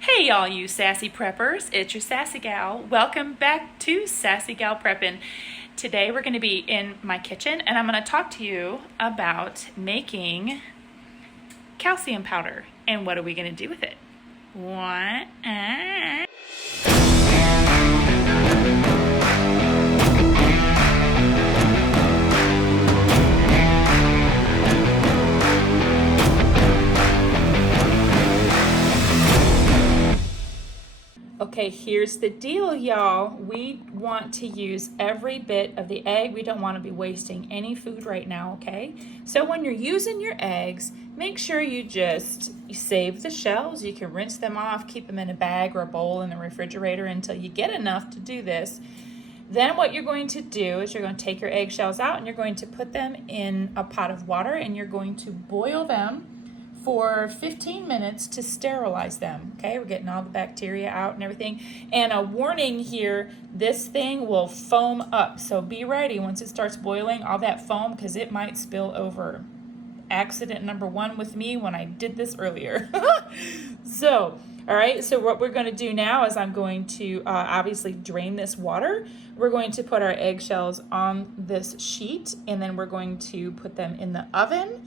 Hey all you sassy preppers, it's your sassy gal. Welcome back to Sassy Gal Preppin'. Today we're going to be in my kitchen and I'm going to talk to you about making calcium powder. And what are we going to do with it? What? Okay, here's the deal, y'all. We want to use every bit of the egg. We don't want to be wasting any food right now, okay? So when you're using your eggs, make sure you save the shells. You can rinse them off, keep them in a bag or a bowl in the refrigerator until you get enough to do this. Then what you're going to do is you're going to take your eggshells out and you're going to put them in a pot of water and you're going to boil them for 15 minutes to sterilize them. Okay, we're getting all the bacteria out and everything. And a warning here, this thing will foam up. So be ready once it starts boiling, all that foam, because it might spill over. Accident number one with me when I did this earlier. So, all right, so what we're going to do now is I'm going to obviously drain this water. We're going to put our eggshells on this sheet and then we're going to put them in the oven.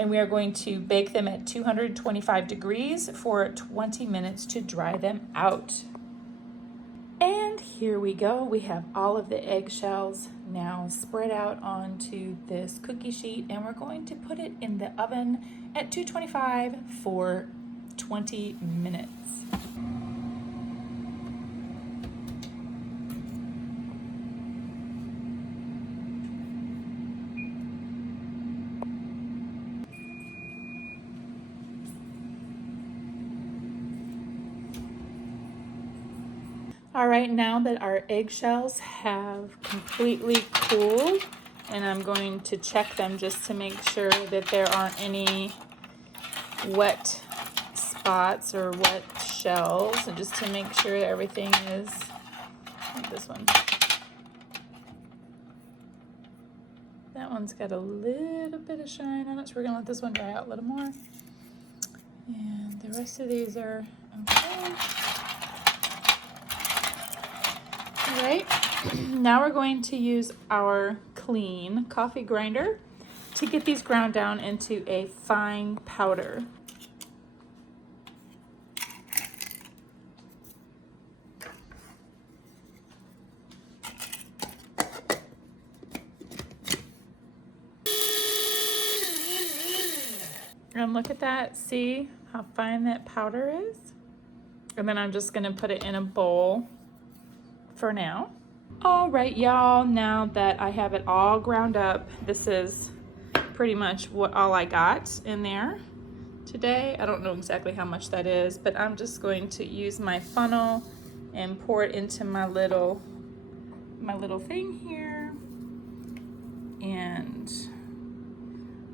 And we are going to bake them at 225 degrees for 20 minutes to dry them out. And here we go. We have all of the eggshells now spread out onto this cookie sheet, and we're going to put it in the oven at 225 for 20 minutes. All right, now that our eggshells have completely cooled, and I'm going to check them just to make sure that there aren't any wet spots or wet shells, and just to make sure that everything is, like this one. That one's got a little bit of shine on it, so we're gonna let this one dry out a little more. And the rest of these are okay. All right, now we're going to use our clean coffee grinder to get these ground down into a fine powder. And look at that, see how fine that powder is? And then I'm just gonna put it in a bowl for now. All right, y'all, now that I have it all ground up, this is pretty much all I got in there today. I don't know exactly how much that is, but I'm just going to use my funnel and pour it into my little thing here. And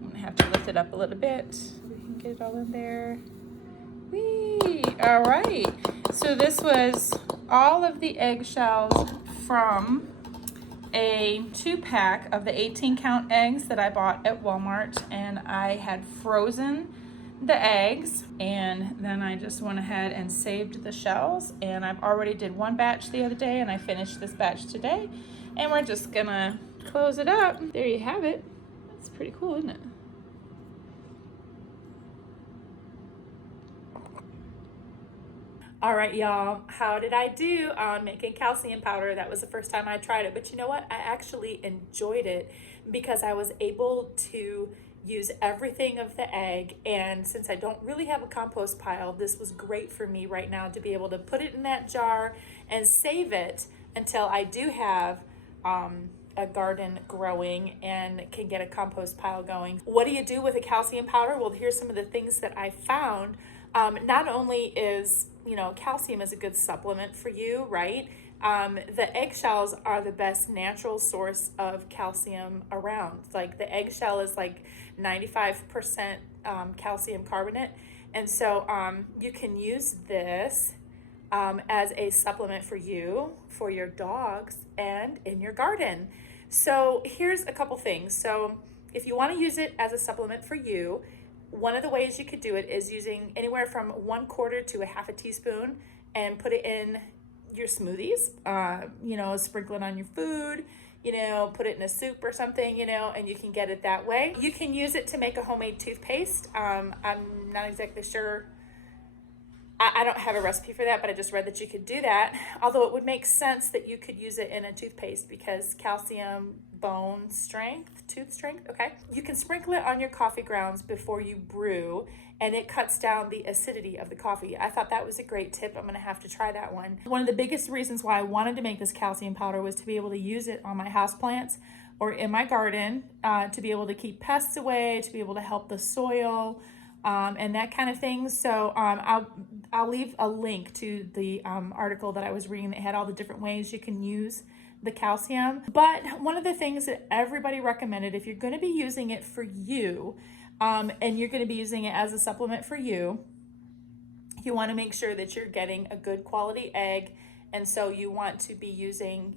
I'm gonna have to lift it up a little bit so we can get it all in there. Whee! All right, so this was all of the eggshells from a 2-pack of the 18-count eggs that I bought at Walmart, and I had frozen the eggs, and then I just went ahead and saved the shells, and I've already did one batch the other day and I finished this batch today, and we're just gonna close it up. There you have it. That's pretty cool, isn't it? All right, y'all, how did I do on making calcium powder? That was the first time I tried it, but you know what? I actually enjoyed it because I was able to use everything of the egg, and since I don't really have a compost pile, this was great for me right now to be able to put it in that jar and save it until I do have a garden growing and can get a compost pile going. What do you do with a calcium powder? Well, here's some of the things that I found. Not only is, calcium is a good supplement for you, right? The eggshells are the best natural source of calcium around. Like the eggshell is like 95% calcium carbonate. And so you can use this as a supplement for you, for your dogs, and in your garden. So here's a couple things. So if you want to use it as a supplement for you, One of the ways you could do it is using anywhere from 1/4 to a half a teaspoon and put it in your smoothies, you know, sprinkle it on your food, you know, put it in a soup or something, you know, and you can get it that way. You can use it to make a homemade toothpaste. I'm not exactly sure. I don't have a recipe for that, but I just read that you could do that. Although it would make sense that you could use it in a toothpaste because calcium, bone strength, tooth strength, okay? You can sprinkle it on your coffee grounds before you brew, and it cuts down the acidity of the coffee. I thought that was a great tip. I'm gonna have to try that one. One of the biggest reasons why I wanted to make this calcium powder was to be able to use it on my houseplants or in my garden, to be able to keep pests away, to be able to help the soil, and that kind of thing. So I'll leave a link to the article that I was reading that had all the different ways you can use the calcium. But one of the things that everybody recommended, if you're going to be using it for you, and you're going to be using it as a supplement for you, you want to make sure that you're getting a good quality egg. And so you want to be using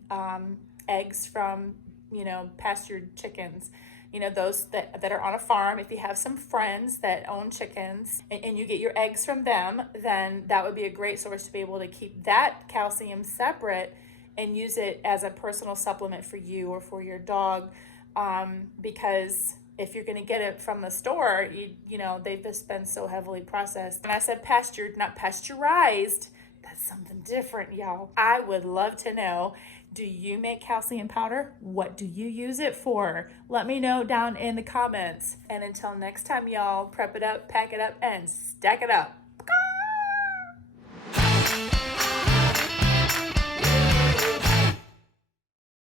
eggs from, you know, pastured chickens. You know, those that are on a farm. If you have some friends that own chickens and you get your eggs from them, then that would be a great source to be able to keep that calcium separate and use it as a personal supplement for you or for your dog. Because if you're going to get it from the store, you know, they've just been so heavily processed. And I said pastured, not pasteurized. That's something different, y'all. I would love to know, do you make calcium powder? What do you use it for? Let me know down in the comments. And until next time, y'all, prep it up, pack it up, and stack it up.